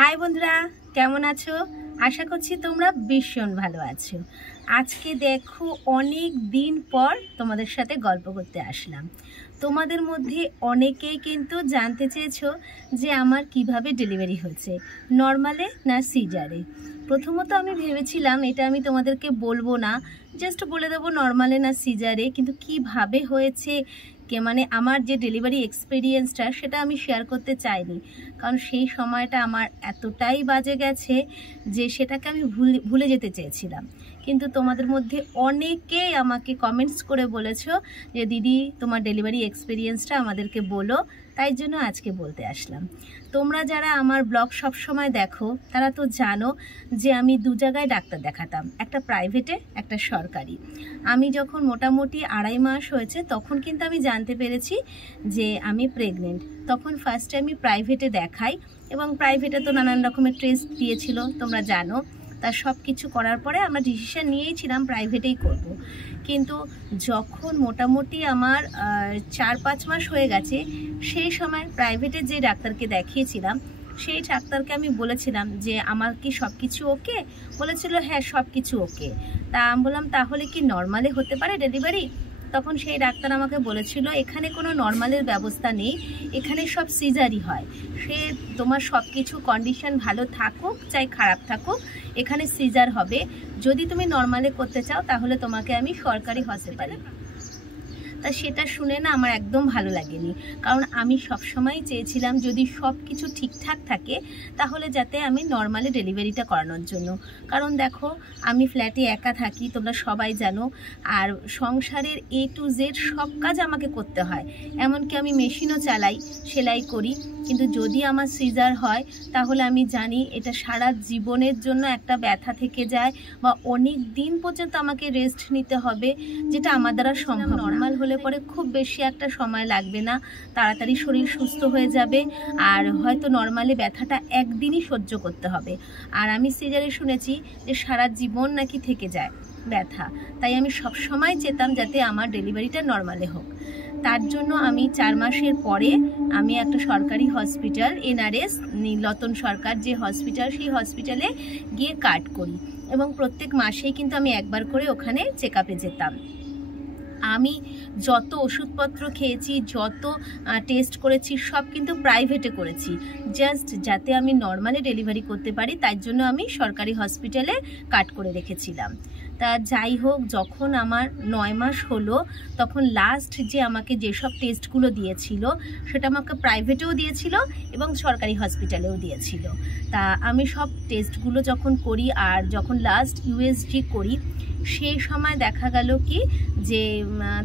High বন্ধুরা, কেমন আছো? আশা করছি তোমরা ভীষণ ভালো আছো। আজকে দেখো অনেক দিন পর তোমাদের সাথে গল্প করতে আসলাম। তোমাদের মধ্যে অনেকেই কিন্তু জানতে চেয়েছো যে আমার কিভাবে ডেলিভারি হয়েছে, নর্মালে না সিজারে। প্রথমত আমি ভেবেছিলাম এটা আমি তোমাদেরকে বলবো না, জাস্ট বলে দেবো নর্মালে না সিজারে, কিন্তু কিভাবে হয়েছে মানে আমার যে ডেলিভারি এক্সপিরিয়েন্সটা সেটা আমি শেয়ার করতে চাইনি, কারণ সেই সময়টা আমার এতটাই বাজে গেছে যে সেটাকে আমি ভুলে যেতে চেয়েছিলাম। কিন্তু তোমাদের মধ্যে অনেকেই আমাকে কমেন্টস করে বলেছো যে দিদি তোমার ডেলিভারি এক্সপিরিয়েন্সটা আমাদেরকে বলো, তাই জন্য আজকে বলতে আসলাম। তোমরা যারা আমার ব্লগ সবসময় দেখো তারা তো জানো যে আমি দু জায়গায় ডাক্তার দেখাতাম, একটা প্রাইভেটে একটা সরকারি। আমি যখন মোটামুটি 2.5 মাস হয়েছে তখন কিন্তু আমি জানতে পেরেছি যে আমি প্রেগনেন্ট। তখন ফার্স্টে আমি প্রাইভেটে দেখাই এবং প্রাইভেটে তো নানান রকমের টেস্ট দিয়েছিল, তোমরা জানো। তার সব কিছু করার পরে আমরা ডিসিশন নিয়েছিলাম প্রাইভেটেই করব। কিন্তু যখন মোটামুটি আমার 4-5 মাস হয়ে গেছে, সেই সময় প্রাইভেটে যে ডাক্তারকে দেখিয়েছিলাম সেই ডাক্তারকে আমি বলেছিলাম যে আমার কি সব কিছু ওকে? বলেছিল হ্যাঁ সব কিছু ওকে। তা আমি বললাম তাহলে কি নর্মালে হতে পারে ডেলিভারি? তখন সেই ডাক্তার আমাকে বলেছিল এখানে কোনো নর্মালের ব্যবস্থা নেই, এখানে সব সিজারই হয়। সে তোমার সব কিছু কন্ডিশন ভালো থাকুক চাই খারাপ থাকুক, এখানে সিজার হবে। যদি তুমি নর্মালে করতে চাও তাহলে তোমাকে আমি সরকারি হসপিটালে। তা সেটা শুনে না আমার একদম ভালো লাগেনি, কারণ আমি সবসময় চেয়েছিলাম যদি সব কিছু ঠিকঠাক থাকে তাহলে যাতে আমি নর্মালি ডেলিভারিটা করানোর জন্য। কারণ দেখো আমি ফ্ল্যাটে একা থাকি, তোমরা সবাই জানো, আর সংসারের A to Z সব কাজ আমাকে করতে হয়। এমনকি আমি মেশিনও চালাই, সেলাই করি। কিন্তু যদি আমার সিজার হয় তাহলে আমি জানি এটা সারা জীবনের জন্য একটা ব্যথা থেকে যায়, বা অনেক দিন পর্যন্ত আমাকে রেস্ট নিতে হবে, যেটা আমার দ্বারা সম্ভব। নর্মাল হলে পরে খুব বেশি একটা সময় লাগবে না, তাড়াতাড়ি শরীর সুস্থ হয়ে যাবে, আর হয়তো নর্মালি ব্যথাটা একদিনই সহ্য করতে হবে। আর আমি সিজারে শুনেছি যে সারা জীবন নাকি থেকে যায় ব্যথা, তাই আমি সব সময় চেতাম যাতে আমার ডেলিভারিটা নর্মালে হোক। তার জন্য আমি 4 মাসের পরে আমি একটা সরকারি হসপিটাল NRS নীলরতন সরকার যে হসপিটাল, সেই হসপিটালে গিয়ে কার্ড করি, এবং প্রত্যেক মাসেই কিন্তু আমি একবার করে ওখানে চেক আপে যেতাম। আমি যত ওষুধপত্র খেয়েছি, যত টেস্ট করেছি সব কিন্তু প্রাইভেটে করেছি, জাস্ট যাতে আমি নর্মালি ডেলিভারি করতে পারি, তাই জন্য আমি সরকারি হসপিটালে কাট করে রেখেছিলাম। তা যাই হোক, যখন আমার 9 মাস হলো তখন লাস্ট যে আমাকে যেসব টেস্টগুলো দিয়েছিল সেটা আমাকে প্রাইভেটেও দিয়েছিল এবং সরকারি হসপিটালেও দিয়েছিল। তা আমি সব টেস্টগুলো যখন করি আর যখন লাস্ট USG করি, সেই সময় দেখা গেল কি যে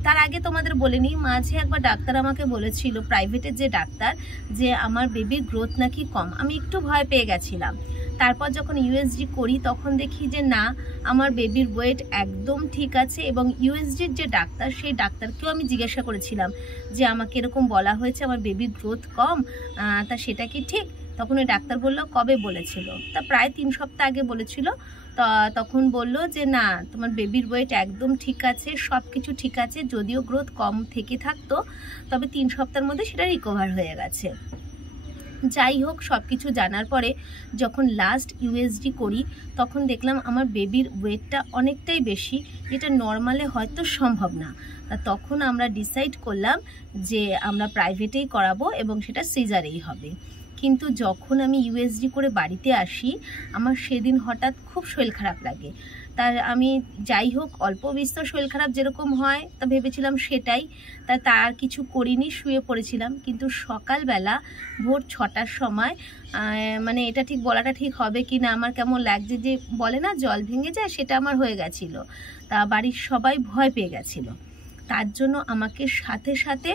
তার আগে তোমাদের বলিনি, মাঝে একবার ডাক্তার আমাকে বলেছিল, প্রাইভেটের যে ডাক্তার, যে আমার বেবির গ্রোথ নাকি কম। আমি একটু ভয় পেয়ে গেছিলাম। তারপর যখন USG করি তখন দেখি যে না, আমার বেবির ওয়েট একদম ঠিক আছে। এবং USGর যে ডাক্তার, সেই ডাক্তারকেও আমি জিজ্ঞাসা করেছিলাম যে আমাকে এরকম বলা হয়েছে আমার বেবির গ্রোথ কম, তা সেটা কি ঠিক? তখন ওই ডাক্তার বলল কবে বলেছিল? তা প্রায় 3 সপ্তাহ আগে বলেছিল। তখন বলল যে না, তোমার বেবির ওয়েট একদম ঠিক আছে, সব কিছু ঠিক আছে, যদিও গ্রোথ কম থেকে থাকতো তবে 3 সপ্তাহের মধ্যে সেটা রিকভার হয়ে গেছে। যাই হোক, সব কিছু জানার পরে যখন লাস্ট USG করি তখন দেখলাম আমার বেবির ওয়েটটা অনেকটাই বেশি, যেটা নর্মালে হয়তো সম্ভব না। তা তখন আমরা ডিসাইড করলাম যে আমরা প্রাইভেটেই করাবো এবং সেটা সিজারেই হবে। কিন্তু যখন আমি USG করে বাড়িতে আসি, আমার সেদিন হঠাৎ খুব শরীর খারাপ লাগে। তার আমি যাই হোক অল্প বিস্তর শরীর খারাপ যেরকম হয় তা ভেবেছিলাম সেটাই, তার কিছু করিনি, শুয়ে পড়েছিলাম। কিন্তু সকালবেলা ভোর 6টার সময়, মানে এটা ঠিক বলাটা ঠিক হবে কি না, আমার কেমন লাগছে যে বলে না জল ভেঙে যায়, সেটা আমার হয়ে গেছিলো। তা বাড়ির সবাই ভয় পেয়ে গেছিলো। তার জন্য আমাকে সাথে সাথে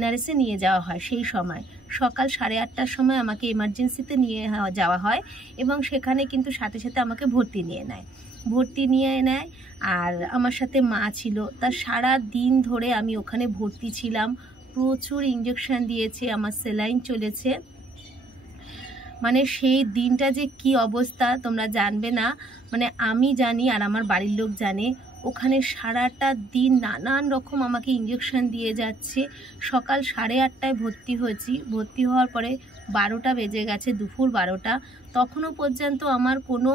NRS-এ নিয়ে যাওয়া হয়। সেই সময় সকাল 8:30টার সময় আমাকে এমার্জেন্সিতে নিয়ে যাওয়া হয় এবং সেখানে কিন্তু সাথে সাথে আমাকে ভর্তি নিয়ে নেয়। আর আমার সাথে মা ছিল। তা সারা দিন ধরে আমি ওখানে ভর্তি ছিলাম, প্রচুর ইঞ্জেকশন দিয়েছে, আমার সেলাইন চলেছে। মানে সেই দিনটা যে কি অবস্থা তোমরা জানবে না, মানে আমি জানি আর আমার বাড়ির লোক জানে। ওখানে সারাটা দিন নানান রকম আমাকে ইঞ্জেকশন দিয়ে যাচ্ছে। সকাল 8:30টায় ভর্তি হয়েছি। ভর্তি হওয়ার পরে 12টা বেজে গেছে, দুপুর 12টা, তখনও পর্যন্ত আমার কোনো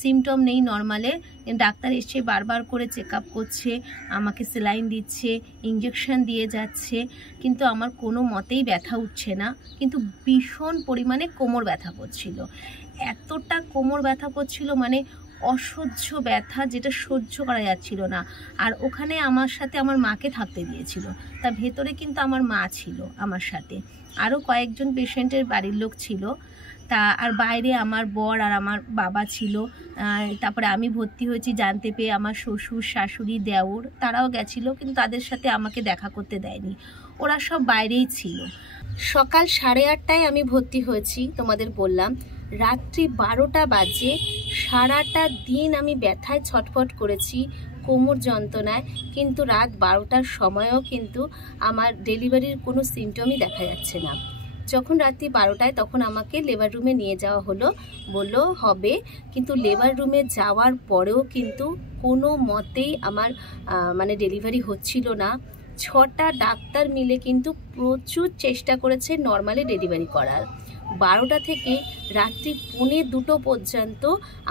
সিমটম নেই নর্মালে। ডাক্তার এসে বারবার করে চেক আপ করছে, আমাকে স্যালাইন দিচ্ছে, ইঞ্জেকশন দিয়ে যাচ্ছে, কিন্তু আমার কোনো মতেই ব্যথা উঠছে না। কিন্তু ভীষণ পরিমাণে কোমর ব্যথা করছিল, এতটা কোমর ব্যথা করছিল মানে অসহ্য ব্যথা, যেটা সহ্য করা যাচ্ছিল না। আর ওখানে আমার সাথে আমার মাকে থাকতে দিয়েছিল, তা ভেতরে কিন্তু আমার মা ছিল আমার সাথে, আরও কয়েকজন পেশেন্টের বাড়ির লোক ছিল, তা আর বাইরে আমার বর আর আমার বাবা ছিল। তারপরে আমি ভর্তি হয়েছি জানতে পেয়ে আমার শ্বশুর, শাশুড়ি, দেওর তারাও গেছিল, কিন্তু তাদের সাথে আমাকে দেখা করতে দেয়নি, ওরা সব বাইরেই ছিল। সকাল 8:30টায় আমি ভর্তি হয়েছি, তোমাদের বললাম। রাত্রি 12টা বাজে, সারাটা দিন আমি ব্যথায় ছটফট করেছি, কোমর যন্ত্রণায়, কিন্তু রাত 12টার সময়ও কিন্তু আমার ডেলিভারির কোনো সিমটমই দেখা যাচ্ছে না। যখন রাত্রি 12টায় তখন আমাকে লেবার রুমে নিয়ে যাওয়া হলো, বললো হবে, কিন্তু লেবার রুমে যাওয়ার পরেও কিন্তু কোনো মতেই আমার মানে ডেলিভারি হচ্ছিল না। 6টা ডাক্তার মিলে কিন্তু প্রচুর চেষ্টা করেছে নর্মালি ডেলিভারি করার। 12টা থেকে রাত্রি 1:45 পর্যন্ত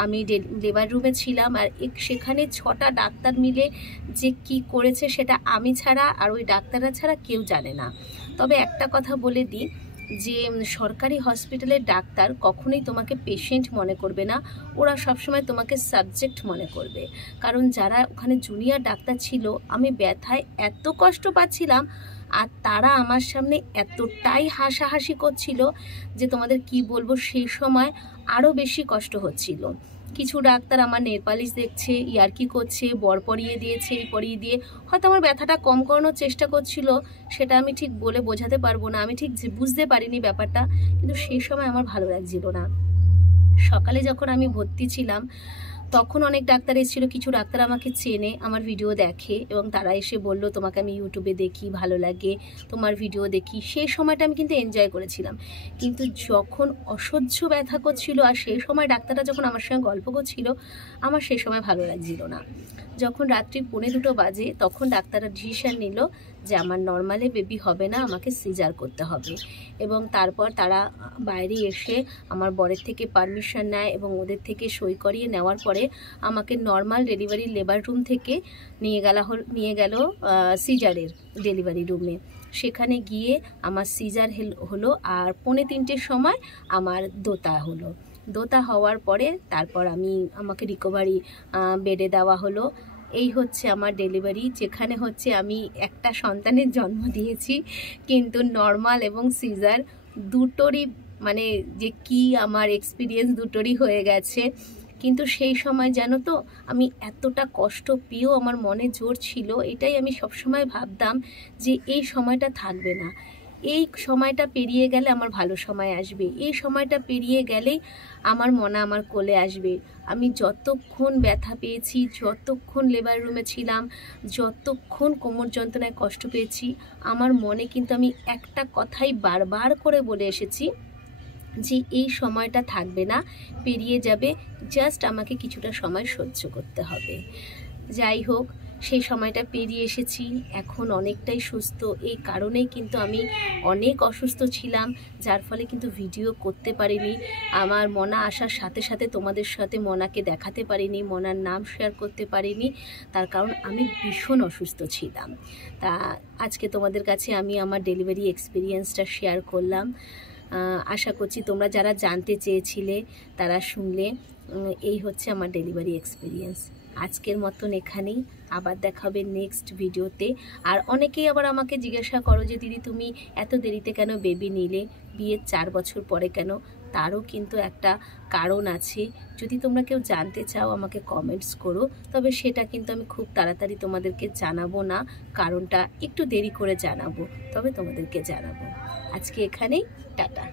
আমি লেবার রুমে ছিলাম, আর সেখানে 6টা ডাক্তার মিলে যে কি করেছে সেটা আমি ছাড়া আর ওই ডাক্তাররা ছাড়া কেউ জানে না। তবে একটা কথা বলে দিই, যে সরকারি হসপিটালের ডাক্তার কখনোই তোমাকে পেশেন্ট মনে করবে না, ওরা সবসময় তোমাকে সাবজেক্ট মনে করবে। কারণ যারা ওখানে জুনিয়র ডাক্তার ছিল, আমি ব্যথায় এত কষ্ট পাচ্ছিলাম আর তারা আমার সামনে এতটাই হাসাহাসি করছিল যে তোমাদের কি বলবো, সেই সময় আরও বেশি কষ্ট হচ্ছিল। কিছু ডাক্তার আমার নেল পালিশ দেখছে, ইয়ার্কি করছে, বর পরিয়ে দিয়েছে, এই পরিয়ে দিয়ে হয়তো আমার ব্যথাটা কম করানোর চেষ্টা করছিল, সেটা আমি ঠিক বলে বোঝাতে পারবো না, আমি ঠিক বুঝতে পারিনি ব্যাপারটা, কিন্তু সেই সময় আমার ভালো লাগছিল না। সকালে যখন আমি ভর্তি ছিলাম তখন অনেক ডাক্তার এসেছিল, কিছু ডাক্তার আমাকে চেনে, আমার ভিডিও দেখে, এবং তারা এসে বলল তোমাকে আমি ইউটিউবে দেখি, ভালো লাগে, তোমার ভিডিও দেখি। সেই সময়টা আমি কিন্তু এনজয় করেছিলাম, কিন্তু যখন অসহ্য ব্যথা করছিল আর সেই সময় ডাক্তাররা যখন আমার সঙ্গে গল্প করছিল, আমার সেই সময় ভালো লাগছিল না। যখন রাত্রি 1:45 বাজে তখন ডাক্তাররা ডিসিশন নিল যে আমার নর্মালে বেবি হবে না, আমাকে সিজার করতে হবে। এবং তারপর তারা বাইরে এসে আমার বরের থেকে পারমিশন নেয় এবং ওদের থেকে সই করিয়ে নেওয়ার পরে আমাকে নর্মাল ডেলিভারি লেবার রুম থেকে নিয়ে গেল সিজারের ডেলিভারি রুমে। সেখানে গিয়ে আমার সিজার হলো, আর 2:45-র সময় আমার দোতা হলো। দোতা হওয়ার পরে তারপর আমাকে রিকভারি বেডে দেওয়া হলো। এই হচ্ছে আমার ডেলিভারি, যেখানে হচ্ছে আমি একটা সন্তানের জন্ম দিয়েছি, কিন্তু নর্মাল এবং সিজার দুটোরই মানে যে কি আমার এক্সপিরিয়েন্স দুটোরই হয়ে গেছে। কিন্তু সেই সময় জানো তো, আমি এতটা কষ্ট পেয়েও আমার মনে জোর ছিল, এটাই আমি সবসময় ভাবতাম যে এই সময়টা থাকবে না, এই সময়টা পেরিয়ে গেলে আমার ভালো সময় আসবে, এই সময়টা পেরিয়ে গেলেই আমার মনা আমার কোলে আসবে। আমি যতক্ষণ ব্যথা পেয়েছি, যতক্ষণ লেবার রুমে ছিলাম, যতক্ষণ কোমর যন্ত্রণায় কষ্ট পেয়েছি, আমার মনে কিন্তু আমি একটা কথাই বারবার করে বলে এসেছি যে এই সময়টা থাকবে না, পেরিয়ে যাবে, জাস্ট আমাকে কিছুটা সময় সহ্য করতে হবে। যাই হোক, সেই সময়টা পেরিয়ে এসেছি, এখন অনেকটাই সুস্থ। এই কারণেই কিন্তু আমি অনেক অসুস্থ ছিলাম, যার ফলে কিন্তু ভিডিও করতে পারিনি। আমার মনা আসার সাথে সাথে তোমাদের সাথে মনাকে দেখাতে পারিনি, মনার নাম শেয়ার করতে পারিনি, তার কারণ আমি ভীষণ অসুস্থ ছিলাম। তা আজকে তোমাদের কাছে আমি আমার ডেলিভারি এক্সপিরিয়েন্সটা শেয়ার করলাম। আশা করছি তোমরা যারা জানতে চেয়েছিলে তারা শুনলে। এই হচ্ছে আমার ডেলিভারি এক্সপিরিয়েন্স। আজকের মতন এখানেই, আবার দেখাবে নেক্সট ভিডিওতে। আর অনেকেই আবার আমাকে জিজ্ঞাসা করো যে দিদি তুমি এত দেরিতে কেন বেবি নিলে, বিয়ের 4 বছর পরে কেন? তারও কিন্তু একটা কারণ আছে। যদি তোমরা কেউ জানতে চাও আমাকে কমেন্টস করো, তবে সেটা কিন্তু আমি খুব তাড়াতাড়ি তোমাদেরকে জানাবো না, কারণটা একটু দেরি করে জানাবো, তবে তোমাদেরকে জানাবো। আজকে এখানেই, টাটা।